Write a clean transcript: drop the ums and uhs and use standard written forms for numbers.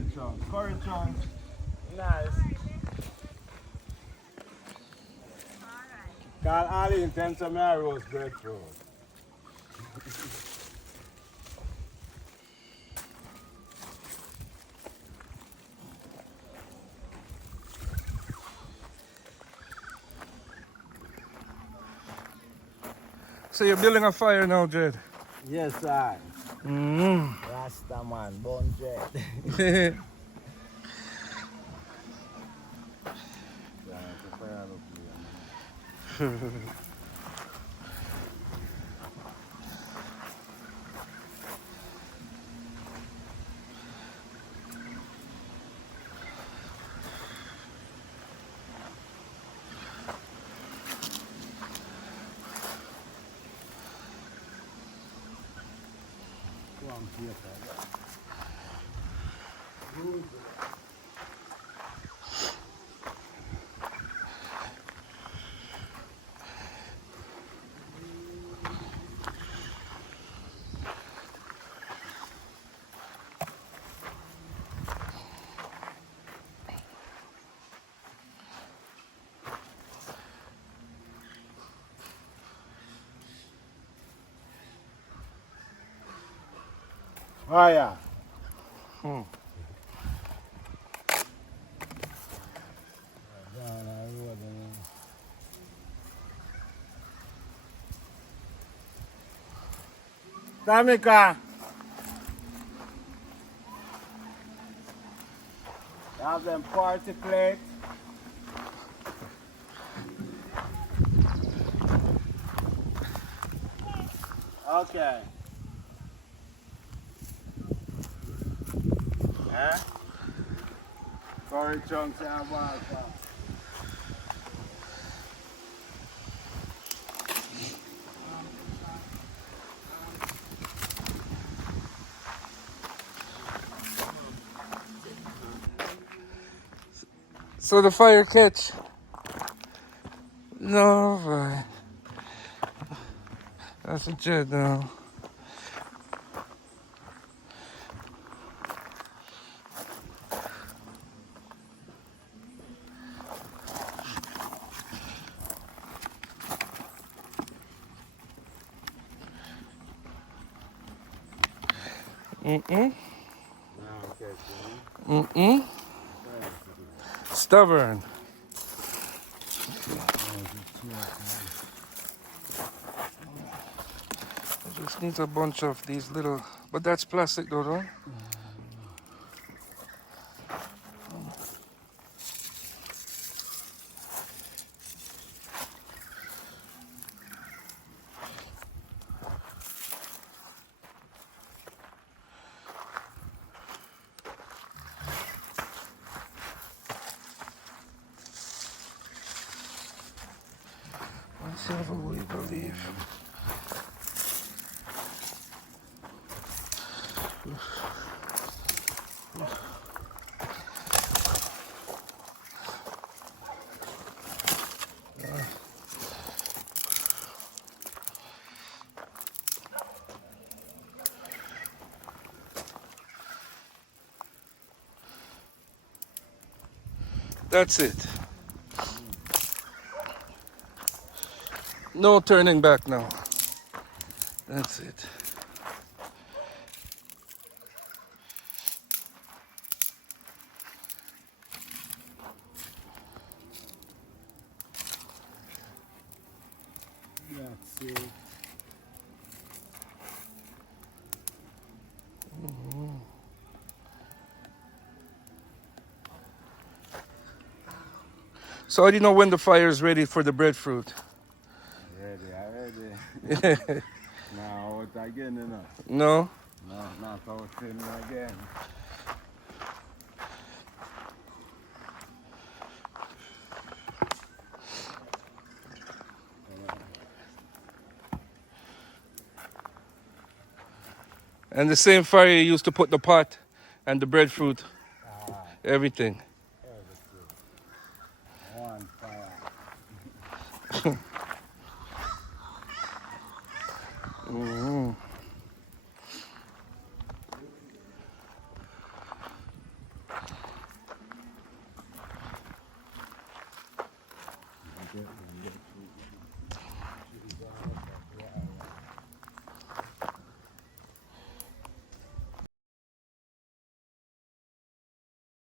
the chunks. Curry chunks. Nice. Call all the intents of my roast breadfruit. So you're building a fire now, Jed? Yes, sir. Mm. Rasta man, bone dread. Fire. Hmm. Tamika. Have them party plate. Okay. Eh? Curry chunks and water. So the fire catch? No, boy. That's a Jed now. Mm-mm. Mm-mm. Stubborn. I just need a bunch of these little, but that's plastic though, right? Whatever we believe. That's it. No turning back now. That's it. That's it. So how do you know when the fire is ready for the breadfruit? Ready. Now out again, you know. No? No, not out in again. And the same fire you used to put the pot and the breadfruit, everything. On fire. Mm-hmm.